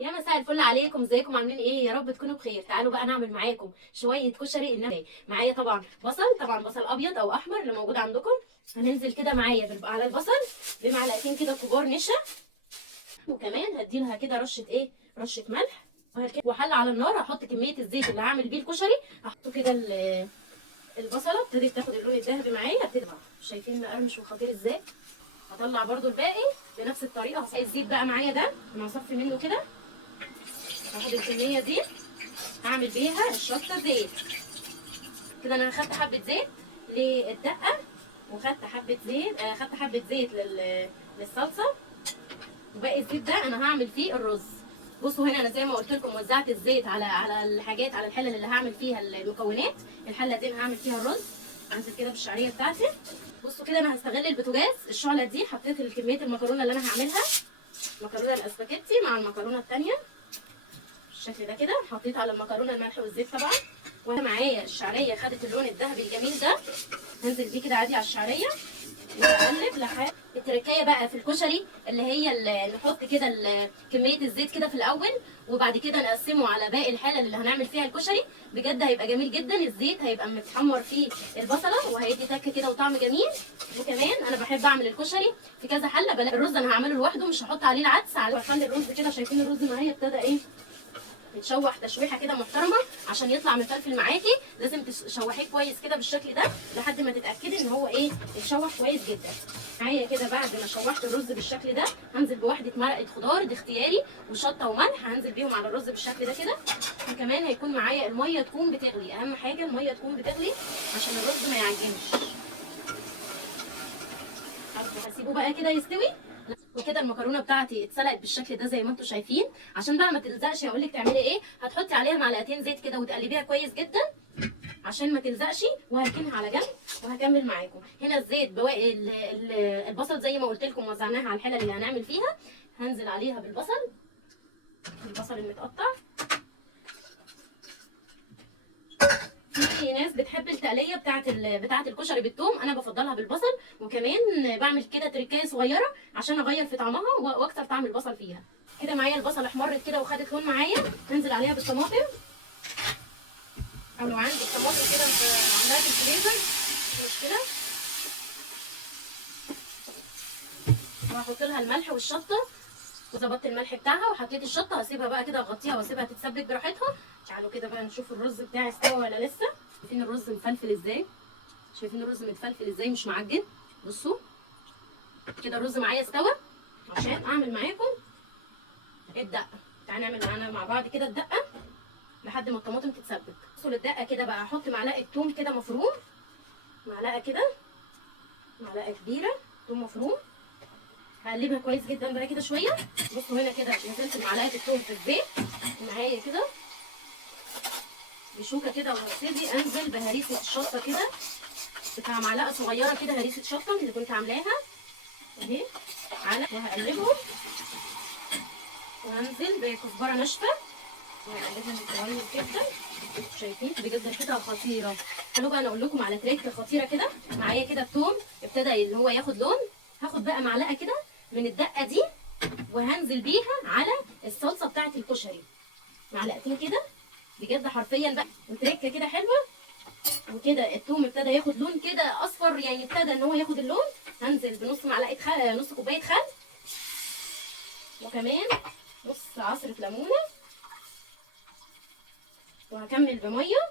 يا مساء الفل عليكم، ازيكم عاملين ايه؟ يا رب تكونوا بخير. تعالوا بقى نعمل معاكم شويه كشري. انما معايا طبعا بصل ابيض او احمر اللي موجود عندكم. هننزل كده معايا على البصل بمعلقتين كده كبار نشا، وكمان هديلها كده رشه ملح وحل على النار. هحط كميه الزيت اللي هعمل بيه الكشري، هحطه كده. البصله ابتدت تاخد اللون الذهبي معايا، شايفين مقرمش وخطير ازاي. هطلع برده الباقي بنفس الطريقه. الزيت بقى معايا ده انا هصفي منه كده. هاخد الكميه دي هعمل بيها الشطه زيت كده. انا اخدت حبه زيت للدقه، وخدت حبه زيت خدت حبه زيت للصلصه، وباقي الزيت ده انا هعمل فيه الرز. بصوا هنا انا زي ما قلت لكم وزعت الزيت على الحاجات، على الحله اللي هعمل فيها المكونات. الحله دي انا هعمل فيها الرز. انزل كده بالشعريه بتاعتي. بصوا كده انا هستغل البوتاجاز الشعله دي. حطيت كميه المكرونه اللي انا هعملها، مكرونه الاسباجيتي مع المكرونه الثانيه بالشكل ده كده. حطيت على المكرونه الملح والزيت طبعا. وانا معايا الشعريه خدت اللون الذهبي الجميل ده، هنزل بيه كده عادي على الشعريه واقلب لحد. التركايه بقى في الكشري اللي هي اللي نحط كده كميه الزيت كده في الاول، وبعد كده نقسمه على باقي الحله اللي هنعمل فيها الكشري. بجد هيبقى جميل جدا. الزيت هيبقى متحمر فيه البصله وهيدي تكه كده وطعم جميل. وكمان انا بحب اعمل الكشري في كذا حله. الرز انا هعمله لوحده، مش هحط عليه العدس. بخلي الرز كده، شايفين الرز معايا ابتدى يتشوح تشويحه كده محترمه عشان يطلع مفلفل معاكي. لازم تشوحيه كويس كده بالشكل ده لحد ما تتاكدي ان هو يتشوح كويس جدا. معايا كده بعد ما شوحت الرز بالشكل ده، هنزل بواحده مرقه خضار، دي اختياري، وشطه وملح. هنزل بيهم على الرز بالشكل ده كده. وكمان هيكون معايا الميه تكون بتغلي. اهم حاجه الميه تكون بتغلي عشان الرز ما يعجنش. هسيبه بقى كده يستوي. وكده المكرونه بتاعتي اتسلقت بالشكل ده زي ما انتم شايفين. عشان بقى ما تلزقش هقول لك تعملي ايه. هتحطي عليها معلقتين زيت كده وتقلبيها كويس جدا عشان ما تلزقش، وهركنها على جنب. وهكمل معاكم هنا الزيت بواقي البصل زي ما قلت لكم وزعناها على الحله اللي هنعمل فيها. هنزل عليها البصل المتقطع. في ناس بتحب التقليه بتاعه الكشري بالثوم، انا بفضلها بالبصل. وكمان بعمل كده تركايه صغيره عشان اغير في طعمها واكتر طعم البصل فيها. كده معايا البصل احمرت كده وخدت لون معايا. هنزل عليها بالطماطم، او لو عندك طماطم كده انت عاملاها في الفريزر مش مشكله. وهحط لها الملح والشطه، وظبطت الملح بتاعها وحطيت الشطه. هسيبها بقى كده اغطيها واسيبها تتسبك براحتها. تعالوا كده بقى نشوف الرز بتاعي استوى ولا لسه. شايفين الرز مفلفل ازاي؟ شايفين الرز متفلفل ازاي مش معجن؟ بصوا كده الرز معايا استوى. عشان اعمل معاكم الدقه، تعالوا نعمل معانا مع بعض كده الدقه لحد ما الطماطم تتسبك. بصوا للدقه كده بقى هحط معلقه توم كده مفروم، معلقه كده، معلقه كبيره توم مفروم. هقلبها كويس جدا بقى كده شويه. بصوا هنا كده نزلت معلقه التوم في الزيت معايا كده بشوكه كده، وهبتدي انزل بهريسه الشطه كده بتاع معلقه صغيره كده، هريسه شطه اللي كنت عاملاها اهي وهقلبهم. وهنزل بكزبره ناشفه وهقلبهم كويس جدا. شايفين بجد ريحتها خطيره. خلوا بقى انا اقول لكم على تريكه خطيره كده. معايا كده الثوم ابتدى ان هو ياخد لون. هاخد بقى معلقه كده من الدقه دي وهنزل بيها على الصلصه بتاعه الكشري، معلقتين كده بجد حرفيا بقى. وتريكه كده حلوه. وكده الثوم ابتدى ياخد لون كده اصفر، يعني ابتدى ان هو ياخد اللون. هنزل بنص معلقه نص كوبايه خل، وكمان نص عصره ليمونه. وهكمل بميه،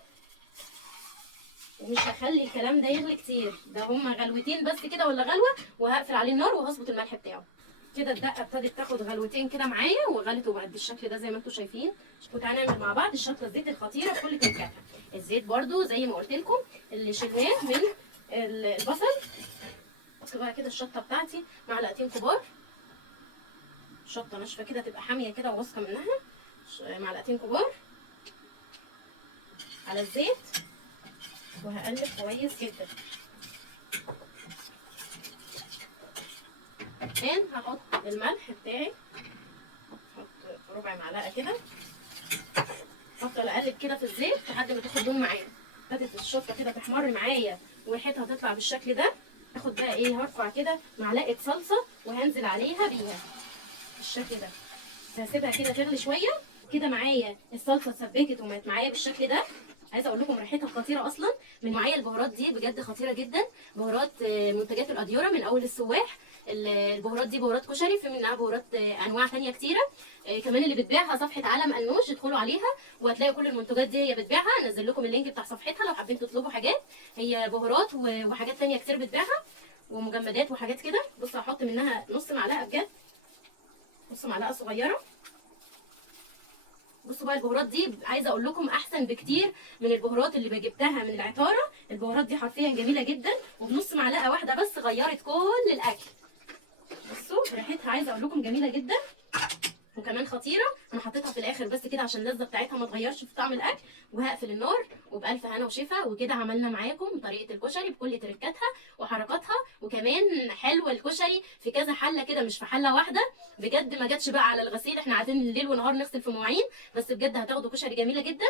ومش هخلي الكلام ده يغلي كتير. ده هما غلوتين بس كده ولا غلوه، وهقفل عليه النار وهظبط الملح بتاعه. كده الدقه ابتدت تاخد غلوتين كده معايا وغلت وبقت بالشكل ده زي ما انتم شايفين. وتعالى نعمل مع بعض الشطه الزيت الخطيره في كل تركاتها. الزيت برده زي ما قلت لكم اللي شلناه من البصل. بص بقى كده الشطه بتاعتي معلقتين كبار، شطه ناشفه كده تبقى حاميه كده وواثقه منها. معلقتين كبار على الزيت، وهقلب كويس جدا. الان هحط الملح بتاعي، هحط ربع معلقه كده. افضل اقلب كده في الزيت لحد ما تاخد لون معايا. ابتدت الشطه كده تحمر معايا وريحتها تطلع بالشكل ده. هاخد بقى هرفع كده معلقه صلصه وهنزل عليها بيها بالشكل ده. هسيبها كده تغلي شويه. كده معايا الصلصه اتسبكت وبقت معايا بالشكل ده. عايزه اقول لكم ريحتها خطيره اصلا. من معايا البهارات دي بجد خطيره جدا. بهارات منتجات الاديوره من اول السواح. البهارات دي بهارات كشري، في منها بهارات انواع تانية كتيره. كمان اللي بتبيعها صفحه علم قنوش، ادخلوا عليها وهتلاقوا كل المنتجات دي هي بتبيعها. انزل لكم اللينك بتاع صفحتها لو حابين تطلبوا حاجات. هي بهارات وحاجات تانية كتير بتبيعها، ومجمدات وحاجات كده. بصوا هحط منها نص معلقه بجد، نص معلقه صغيره. بصوا بقى البهارات دي عايزه اقول لكم احسن بكتير من البهارات اللي جبتها من العطاره. البهارات دي حرفيا جميله جدا، وبنص معلقه واحده بس غيرت كل الاكل. بصوا ريحتها عايزه اقول لكم جميله جدا وكمان خطيره. انا حطيتها في الاخر بس كده عشان اللذه بتاعتها ما تغيرش في طعم الاكل. وهقفل النار وبالف هنا وشفا. وكده عملنا معاكم طريقه الكشري بكل تركاتها وحركاتها. وكمان حلوه الكشري في كذا حله كده، مش في حله واحده. بجد ما جاتش بقى على الغسيل، احنا قاعدين الليل ونهار نغسل في مواعين، بس بجد هتاخدوا كشري جميله جدا.